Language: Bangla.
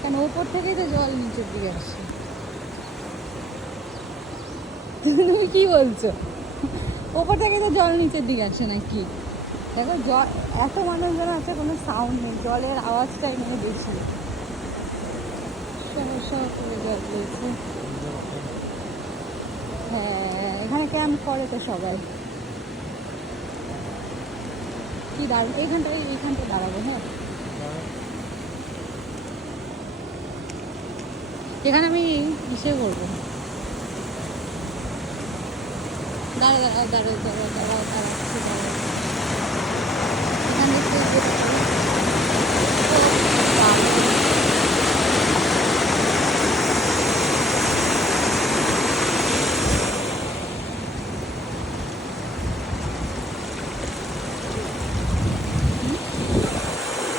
কেন? ওপর থেকেই তো জল নিচের দিকে আসে তুমি কি বলছো? ওপর থেকে তো জল নিচের দিকে আসে নাকি? দেখো, জল, এত মানুষজন আছে, কোনো সাউন্ড নেই, জলের আওয়াজটাই নেই বেশি। সহ করে হ্যাঁ এখানে ক্যাম্প করে তো সবাই। কি দাঁড়ি, এইখানটায় এইখানটা দাঁড়াবো হ্যাঁ। এখানে আমি ইসে করব। দাঁড়া দাঁড়া দাঁড়া দাঁড়া দাঁড়া দাঁড়া।